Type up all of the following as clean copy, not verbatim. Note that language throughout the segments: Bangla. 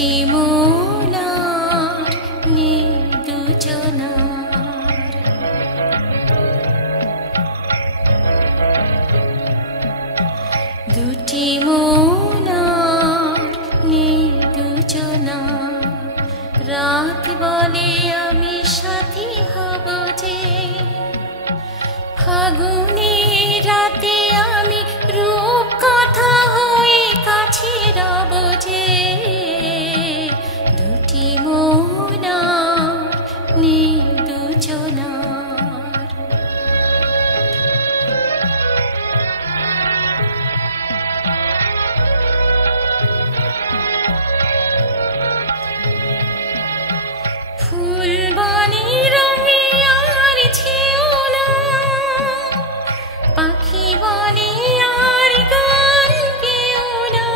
দুটি মোনার দুজনার দুটি মোনার দুজনার রাত বলে আমি সাথী হব যে ফাগুনে রাতে আমি রূপ কথা হয়ে কাছে রব যে দুটি মোনার দুজনার ফুলবানি রঙে আর ছেও না পাখি বনে আর গান গেও না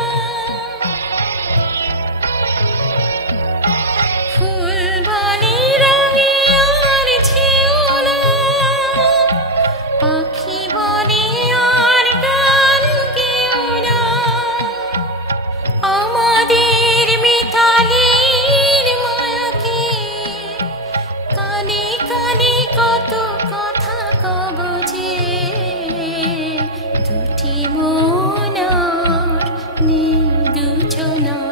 ফুলবানি রঙে আর ছেও না পাখি বনে আর গান গেও না আমাদের মিতালির মায়াকে কানে কানে কত কথা কব যে দুটি মোনার দুজনার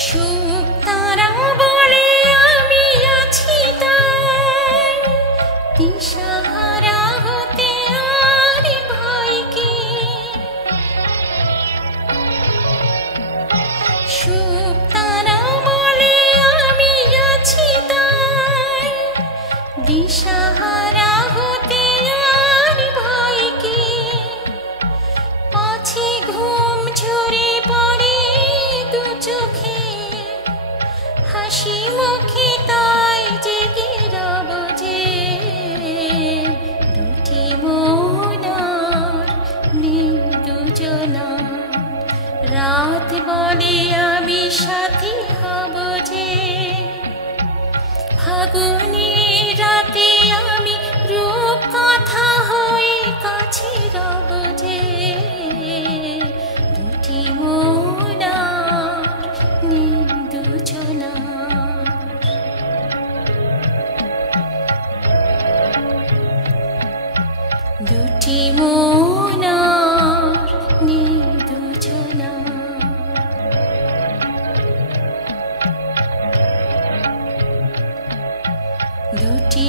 সুখ তারা বলে আমি আছি তাই দিশাহারা হতে আর ভয় কি সুখ তারা বলে আমি আছি তাই দিশাহারা হতে আর ভয় কি পাছে ঘুম ঝরে পড়ে দু চোখে হাসি মুখে তাই জেগে রব যে দুটি মোনার দুজনার রাত বলে আমি সাথী হব যে ফাগুনে রাতে আমি রূপ কথা হয়ে কাছে রব যে দুটি মোনার দুজনার দুটি মোনার দুজনার দুটি